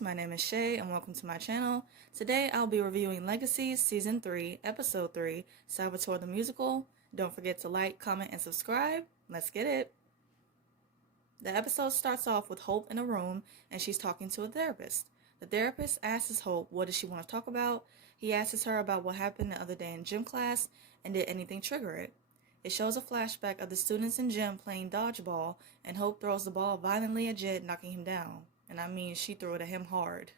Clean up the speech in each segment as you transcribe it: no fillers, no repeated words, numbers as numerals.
guys, my name is Shay and welcome to my channel. Today I'll be reviewing Legacies Season 3, Episode 3, Salvatore the Musical. Don't forget to like, comment, and subscribe. Let's get it. The episode starts off with Hope in a room and she's talking to a therapist. The therapist asks Hope what does she want to talk about. He asks her about what happened the other day in gym class and did anything trigger it. It shows a flashback of the students in gym playing dodgeball and Hope throws the ball violently at Jed, knocking him down. And I mean, she threw it at him hard.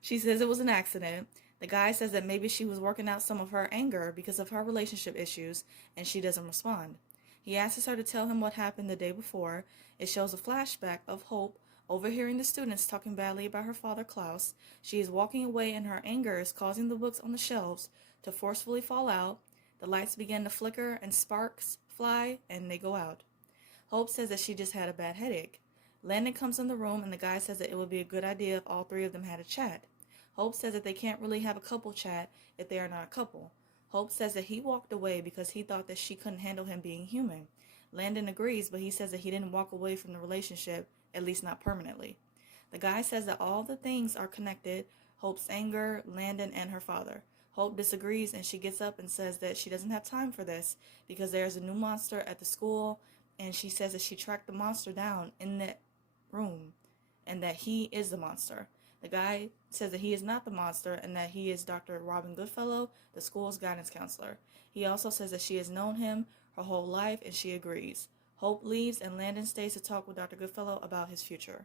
She says it was an accident. The guy says that maybe she was working out some of her anger because of her relationship issues, and she doesn't respond. He asks her to tell him what happened the day before. It shows a flashback of Hope overhearing the students talking badly about her father, Klaus. She is walking away and her anger is causing the books on the shelves to forcefully fall out. The lights begin to flicker and sparks fly, and they go out. Hope says that she just had a bad headache. Landon comes in the room and the guy says that it would be a good idea if all three of them had a chat. Hope says that they can't really have a couple chat if they are not a couple. Hope says that he walked away because he thought that she couldn't handle him being human. Landon agrees, but he says that he didn't walk away from the relationship, at least not permanently. The guy says that all the things are connected: Hope's anger, Landon, and her father. Hope disagrees and she gets up and says that she doesn't have time for this because there's a new monster at the school, and she says that she tracked the monster down in that room and that he is the monster. The guy says that he is not the monster and that he is Dr. Robin Goodfellow, the school's guidance counselor. He also says that she has known him her whole life and she agrees. Hope leaves and Landon stays to talk with Dr. Goodfellow about his future.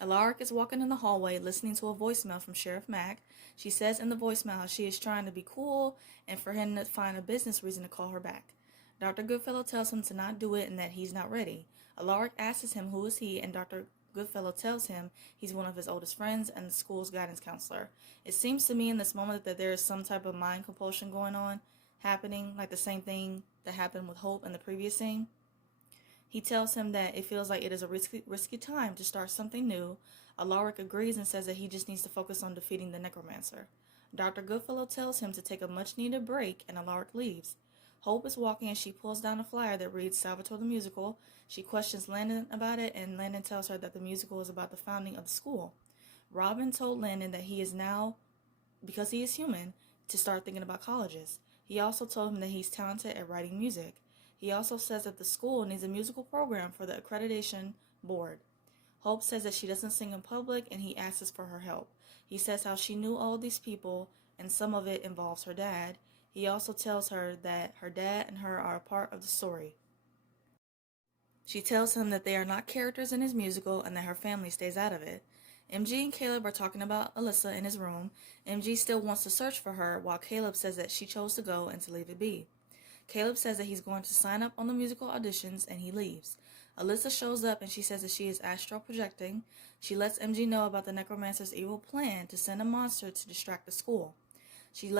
Alaric is walking in the hallway listening to a voicemail from Sheriff Mack. She says in the voicemail how she is trying to be cool and for him to find a business reason to call her back. Dr. Goodfellow tells him to not do it and that he's not ready. Alaric asks him who is he, and Dr. Goodfellow tells him he's one of his oldest friends and the school's guidance counselor. It seems to me in this moment that there is some type of mind compulsion going on, happening, like the same thing that happened with Hope in the previous scene. He tells him that it feels like it is a risky time to start something new. Alaric agrees and says that he just needs to focus on defeating the necromancer. Dr. Goodfellow tells him to take a much-needed break, and Alaric leaves. Hope is walking and she pulls down a flyer that reads Salvatore the Musical. She questions Landon about it, and Landon tells her that the musical is about the founding of the school. Robin told Landon that he is now, because he is human, to start thinking about colleges. He also told him that he's talented at writing music. He also says that the school needs a musical program for the accreditation board. Hope says that she doesn't sing in public and he asks for her help. He says how she knew all these people and some of it involves her dad. He also tells her that her dad and her are a part of the story. She tells him that they are not characters in his musical and that her family stays out of it. MG and Caleb are talking about Alyssa in his room. MG still wants to search for her while Caleb says that she chose to go and to leave it be. Caleb says that he's going to sign up on the musical auditions and he leaves. Alyssa shows up and she says that she is astral projecting. She lets MG know about the necromancer's evil plan to send a monster to distract the school. She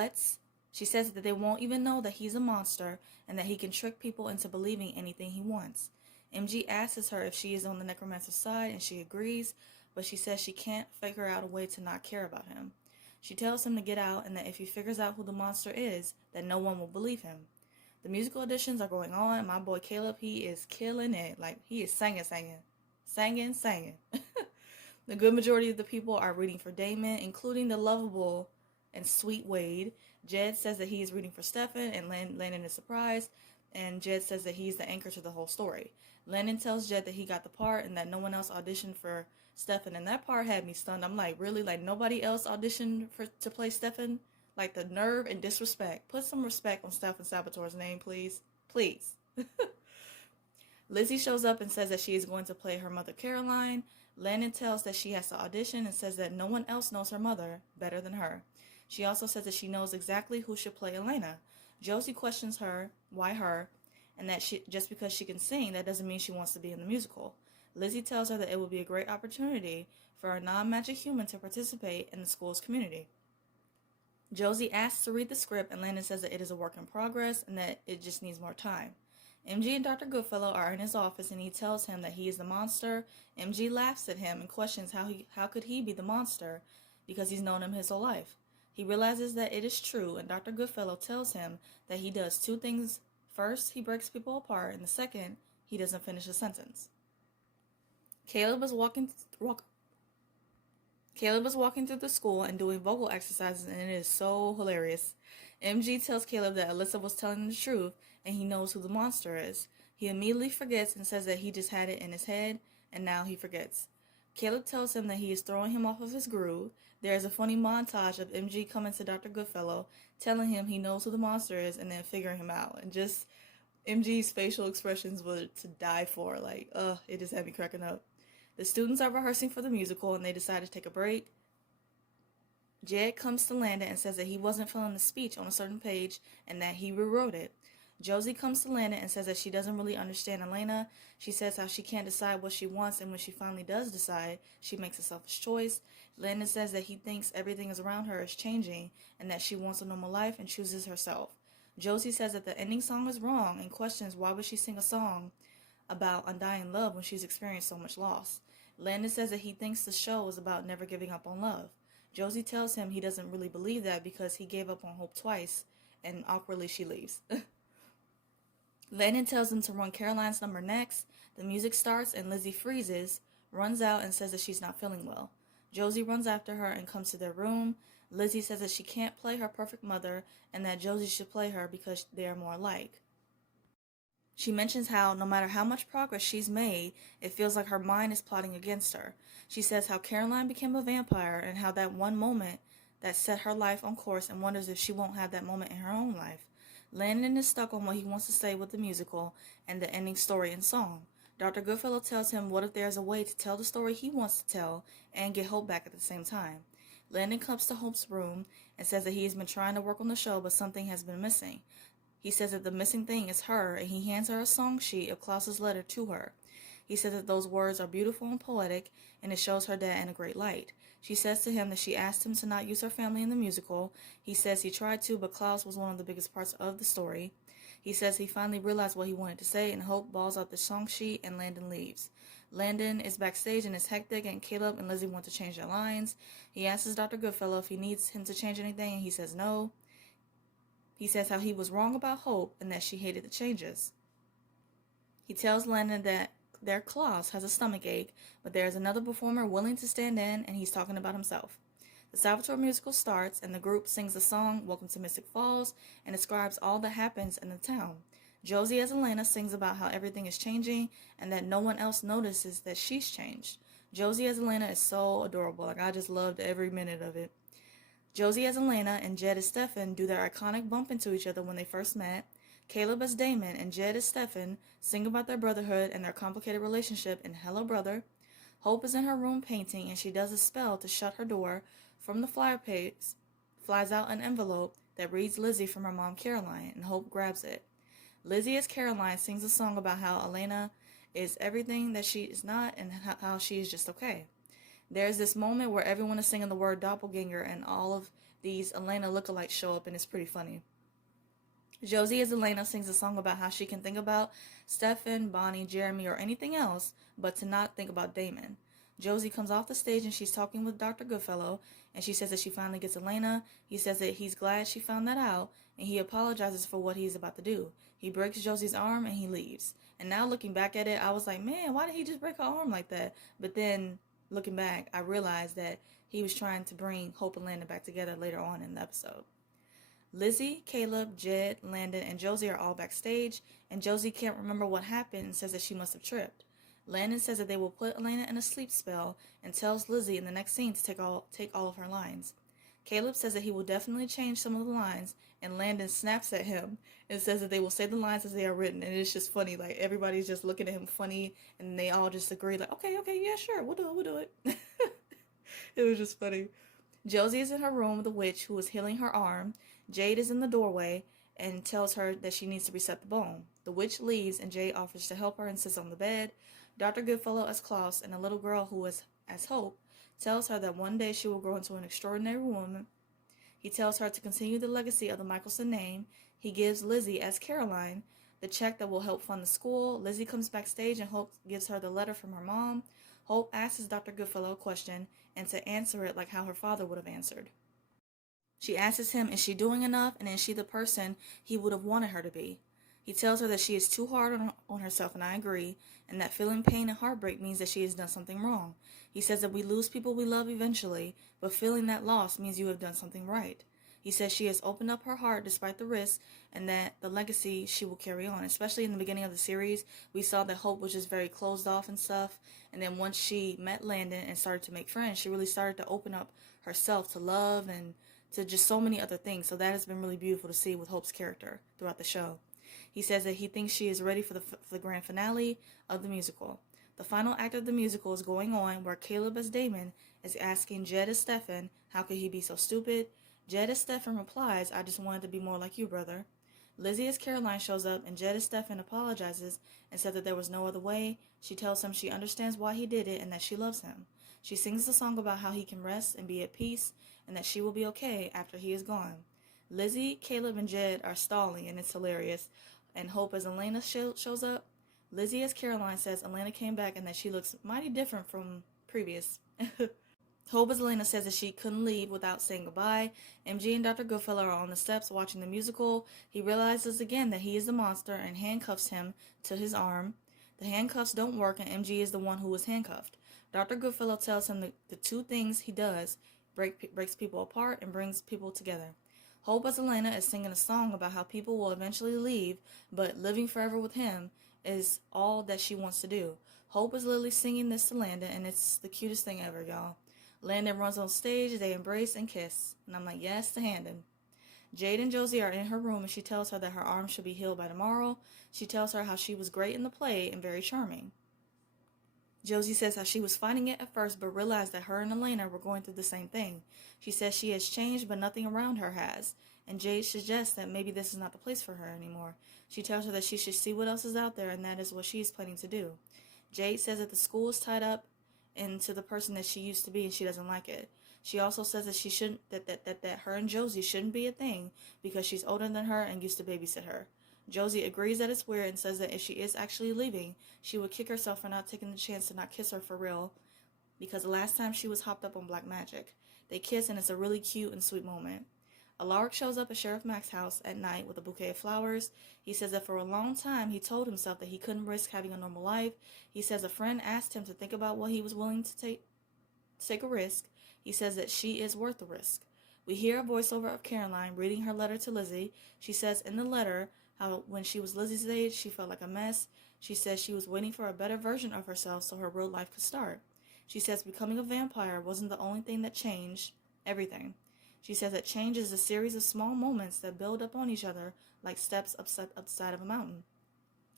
says that they won't even know that he's a monster and that he can trick people into believing anything he wants. MG asks her if she is on the necromancer's side and she agrees, but she says she can't figure out a way to not care about him. She tells him to get out and that if he figures out who the monster is, that no one will believe him. The musical auditions are going on. My boy Caleb, he is killing it. Like, he is singing. The good majority of the people are rooting for Damon, including the lovable and sweet Wade. Jed says that he is rooting for Stefan, and Landon is surprised, and Jed says that he's the anchor to the whole story. Landon tells Jed that he got the part and that no one else auditioned for Stefan, and that part had me stunned. I'm like, really? Like, nobody else auditioned to play Stefan? Like, the nerve and disrespect. Put some respect on Stefan Salvatore's name, please. Please. Lizzie shows up and says that she is going to play her mother, Caroline. Landon tells that she has to audition and says that no one else knows her mother better than her. She also says that she knows exactly who should play Elena. Josie questions her, why her, and that just because she can sing, that doesn't mean she wants to be in the musical. Lizzie tells her that it would be a great opportunity for a non-magic human to participate in the school's community. Josie asks to read the script, and Landon says that it is a work in progress and that it just needs more time. MG and Dr. Goodfellow are in his office, and he tells him that he is the monster. MG laughs at him and questions how could he be the monster because he's known him his whole life. He realizes that it is true, and Dr. Goodfellow tells him that he does two things. First, he breaks people apart, and the second, he doesn't finish a sentence. Caleb is walking Caleb is walking through the school and doing vocal exercises, and it is so hilarious. MG tells Caleb that Alyssa was telling him the truth and he knows who the monster is. He immediately forgets and says that he just had it in his head, and now he forgets. Caleb tells him that he is throwing him off of his groove. There is a funny montage of MG coming to Dr. Goodfellow, telling him he knows who the monster is, and then figuring him out. And just MG's facial expressions were to die for. Like, it just had me cracking up. The students are rehearsing for the musical, and they decide to take a break. Jed comes to Landon and says that he wasn't feeling the speech on a certain page and that he rewrote it. Josie comes to Landon and says that she doesn't really understand Elena. She says how she can't decide what she wants, and when she finally does decide, she makes a selfish choice. Landon says that he thinks everything around her is changing and that she wants a normal life and chooses herself. Josie says that the ending song is wrong and questions why would she sing a song about undying love when she's experienced so much loss. Landon says that he thinks the show is about never giving up on love. Josie tells him he doesn't really believe that because he gave up on hope twice, and awkwardly she leaves. Landon tells them to run Caroline's number next. The music starts and Lizzie freezes, runs out, and says that she's not feeling well. Josie runs after her and comes to their room. Lizzie says that she can't play her perfect mother and that Josie should play her because they are more alike. She mentions how no matter how much progress she's made, it feels like her mind is plotting against her. She says how Caroline became a vampire and how that one moment that set her life on course, and wonders if she won't have that moment in her own life. Landon is stuck on what he wants to say with the musical and the ending story and song. Dr. Goodfellow tells him what if there's a way to tell the story he wants to tell and get Hope back at the same time. Landon comes to Hope's room and says that he has been trying to work on the show, but something has been missing. He says that the missing thing is her, and he hands her a song sheet of Klaus's letter to her. He says that those words are beautiful and poetic, and it shows her dad in a great light. She says to him that she asked him to not use her family in the musical. He says he tried to, but Klaus was one of the biggest parts of the story. He says he finally realized what he wanted to say, and Hope balls out the song sheet, and Landon leaves. Landon is backstage and is hectic, and Caleb and Lizzie want to change their lines. He asks Dr. Goodfellow if he needs him to change anything, and he says no. He says how he was wrong about Hope and that she hated the changes. He tells Landon that their Klaus has a stomach ache, but there is another performer willing to stand in, and he's talking about himself. The Salvatore musical starts, and the group sings the song Welcome to Mystic Falls and describes all that happens in the town. Josie as Elena sings about how everything is changing and that no one else notices that she's changed. Josie as Elena is so adorable. Like, I just loved every minute of it. Josie as Elena and Jed as Stefan do their iconic bump into each other when they first met. Caleb as Damon and Jed as Stefan sing about their brotherhood and their complicated relationship in Hello Brother. Hope is in her room painting, and she does a spell to shut her door. From the flyer page flies out an envelope that reads Lizzie from her mom Caroline, and Hope grabs it. Lizzie as Caroline sings a song about how Elena is everything that she is not and how she is just okay. There's this moment where everyone is singing the word doppelganger, and all of these Elena lookalikes show up, and it's pretty funny. Josie as Elena sings a song about how she can think about Stefan, Bonnie, Jeremy, or anything else, but to not think about Damon. Josie comes off the stage and she's talking with Dr. Goodfellow, and she says that she finally gets Elena. He says that he's glad she found that out, and he apologizes for what he's about to do. He breaks Josie's arm and he leaves. And now looking back at it, I was like, man, why did he just break her arm like that? But then looking back, I realized that he was trying to bring Hope and Landon back together later on in the episode. Lizzie, Caleb, Jed, Landon, and Josie are all backstage, and Josie can't remember what happened and says that she must have tripped. Landon says that they will put Elena in a sleep spell and tells Lizzie in the next scene to take all of her lines. Caleb says that he will definitely change some of the lines, and Landon snaps at him and says that they will say the lines as they are written, and it's just funny. Like, everybody's just looking at him funny, and they all just agree, like, okay, yeah, sure, we'll do it. It was just funny. Josie is in her room with the witch who is healing her arm. Jade is in the doorway and tells her that she needs to reset the bone. The witch leaves, and Jade offers to help her and sits on the bed. Dr. Goodfellow as Klaus and a little girl who is as Hope tells her that one day she will grow into an extraordinary woman. He tells her to continue the legacy of the Michelson name. He gives Lizzie as Caroline the check that will help fund the school. Lizzie comes backstage and Hope gives her the letter from her mom. Hope asks Dr. Goodfellow a question and to answer it like how her father would have answered. She asks him, is she doing enough, and is she the person he would have wanted her to be? He tells her that she is too hard on herself, and I agree, and that feeling pain and heartbreak means that she has done something wrong. He says that we lose people we love eventually, but feeling that loss means you have done something right. He says she has opened up her heart despite the risk, and that the legacy she will carry on. Especially in the beginning of the series, we saw that Hope was just very closed off and stuff, and then once she met Landon and started to make friends, she really started to open up herself to love and to just so many other things. So that has been really beautiful to see with Hope's character throughout the show. He says that he thinks she is ready for the grand finale of the musical. The final act of the musical is going on, where Caleb as Damon is asking Jed as Stefan, how could he be so stupid? Jed as Stefan replies, I just wanted to be more like you, brother. Lizzie as Caroline shows up, and Jed as Stefan apologizes and said that there was no other way. She tells him she understands why he did it and that she loves him. She sings the song about how he can rest and be at peace, and that she will be okay after he is gone. Lizzie, Caleb, and Jed are stalling, and it's hilarious. And Hope as Elena shows up. Lizzie as Caroline says Elena came back and that she looks mighty different from previous. Hope as Elena says that she couldn't leave without saying goodbye. MG and Dr. Goodfellow are on the steps watching the musical. He realizes again that he is the monster and handcuffs him to his arm. The handcuffs don't work, and MG is the one who was handcuffed. Dr. Goodfellow tells him the two things he does, breaks people apart and brings people together. Hope as Elena is singing a song about how people will eventually leave, but living forever with him is all that she wants to do. Hope is literally singing this to Landon, and it's the cutest thing ever, y'all. Landon runs on stage, they embrace and kiss, and I'm like, yes to Handon. Jade and Josie are in her room, and she tells her that her arm should be healed by tomorrow. She tells her how she was great in the play and very charming. Josie says how she was fighting it at first, but realized that her and Elena were going through the same thing. She says she has changed, but nothing around her has. And Jade suggests that maybe this is not the place for her anymore. She tells her that she should see what else is out there, and that is what she is planning to do. Jade says that the school is tied up into the person that she used to be, and she doesn't like it. She also says that she shouldn't, that her and Josie shouldn't be a thing because she's older than her and used to babysit her. Josie agrees that it's weird and says that if she is actually leaving, she would kick herself for not taking the chance to not kiss her for real, because the last time she was hopped up on black magic. They kiss, and it's a really cute and sweet moment. Alaric shows up at Sheriff Mac's house at night with a bouquet of flowers. He says that for a long time he told himself that he couldn't risk having a normal life. He says a friend asked him to think about what he was willing to take a risk. He says that she is worth the risk. We hear a voiceover of Caroline reading her letter to Lizzie. She says in the letter how when she was Lizzie's age, she felt like a mess. She says she was waiting for a better version of herself so her real life could start. She says becoming a vampire wasn't the only thing that changed everything. She says that change is a series of small moments that build up on each other like steps up the side of a mountain.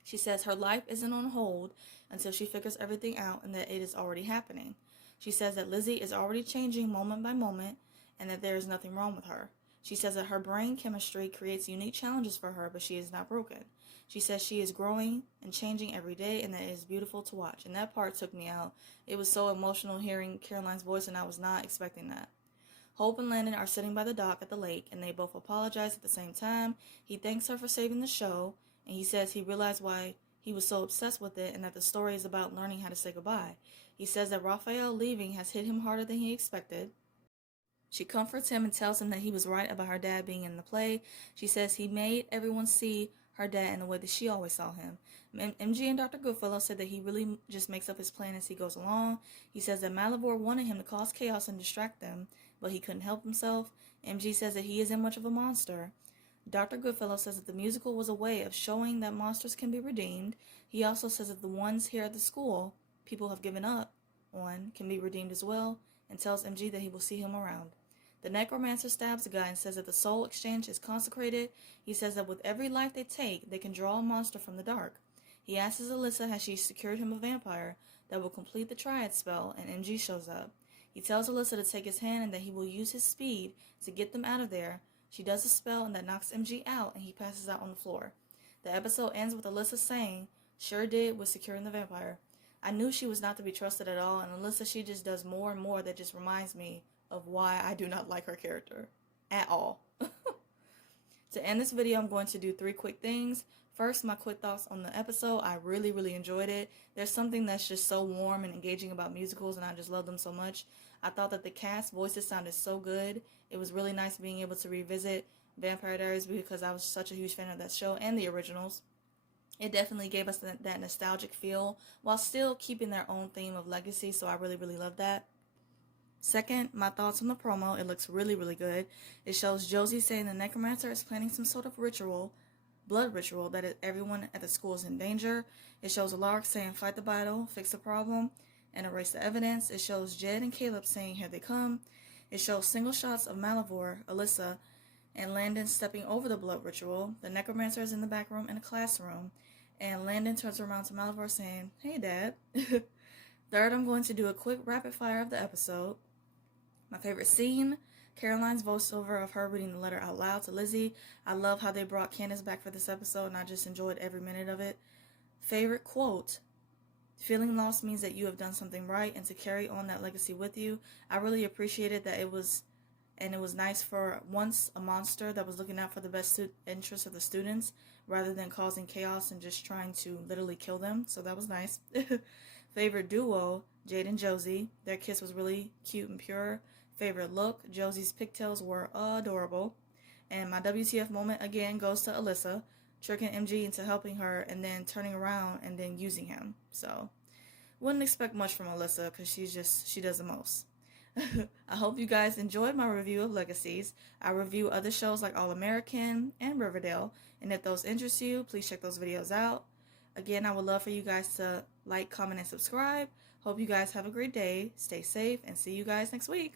She says her life isn't on hold until she figures everything out and that it is already happening. She says that Lizzie is already changing moment by moment and that there is nothing wrong with her. She says that her brain chemistry creates unique challenges for her, but she is not broken. She says she is growing and changing every day, and that it is beautiful to watch. And that part took me out. It was so emotional hearing Caroline's voice, and I was not expecting that. Hope and Landon are sitting by the dock at the lake, and they both apologize at the same time. He thanks her for saving the show, and he says he realized why he was so obsessed with it, and that the story is about learning how to say goodbye. He says that Raphael leaving has hit him harder than he expected. She comforts him and tells him that he was right about her dad being in the play. She says he made everyone see her dad in the way that she always saw him. MG and Dr. Goodfellow said that he really just makes up his plan as he goes along. He says that Malivore wanted him to cause chaos and distract them, but he couldn't help himself. MG says that he isn't much of a monster. Dr. Goodfellow says that the musical was a way of showing that monsters can be redeemed. He also says that the ones here at the school people have given up on can be redeemed as well, and tells MG that he will see him around. The necromancer stabs the guy and says that the soul exchange is consecrated. He says that with every life they take, they can draw a monster from the dark. He asks Alyssa has she secured him a vampire that will complete the triad spell, and MG shows up. He tells Alyssa to take his hand and that he will use his speed to get them out of there. She does the spell, and that knocks MG out, and he passes out on the floor. The episode ends with Alyssa saying, "Sure did with securing the vampire." I knew she was not to be trusted at all, and Alyssa, she just does more and more that just reminds me of why I do not like her character at all. To end this video, I'm going to do 3 quick things. First, my quick thoughts on the episode. I really enjoyed it. There's something that's just so warm and engaging about musicals, and I just love them so much. I thought that the cast voices sounded so good. It was really nice being able to revisit Vampire Diaries because I was such a huge fan of that show and the originals. It definitely gave us that nostalgic feel while still keeping their own theme of legacy, so I really, really love that. Second, my thoughts on the promo. It looks really, really good. It shows Josie saying the necromancer is planning some sort of ritual, blood ritual, that everyone at the school is in danger. It shows Alaric saying fight the battle, fix the problem, and erase the evidence. It shows Jed and Caleb saying here they come. It shows single shots of Malivore, Alyssa, and Landon stepping over the blood ritual. The necromancer is in the back room in a classroom, and Landon turns around to Malivore saying, "Hey, Dad." Third, I'm going to do a quick rapid fire of the episode. My favorite scene, Caroline's voiceover of her reading the letter out loud to Lizzie. I love how they brought Candace back for this episode, and I just enjoyed every minute of it. Favorite quote, feeling lost means that you have done something right, and to carry on that legacy with you. I really appreciated that it was nice for once a monster that was looking out for the best interests of the students rather than causing chaos and just trying to literally kill them. So that was nice. Favorite duo, Jade and Josie. Their kiss was really cute and pure. Favorite look, Josie's pigtails were adorable. And my WTF moment again goes to Alyssa, tricking MG into helping her and then turning around and then using him. So wouldn't expect much from Alyssa because she does the most. I hope you guys enjoyed my review of Legacies. I review other shows like All American and Riverdale, and if those interest you, please check those videos out. Again, I would love for you guys to like, comment, and subscribe. Hope you guys have a great day, stay safe, and see you guys next week.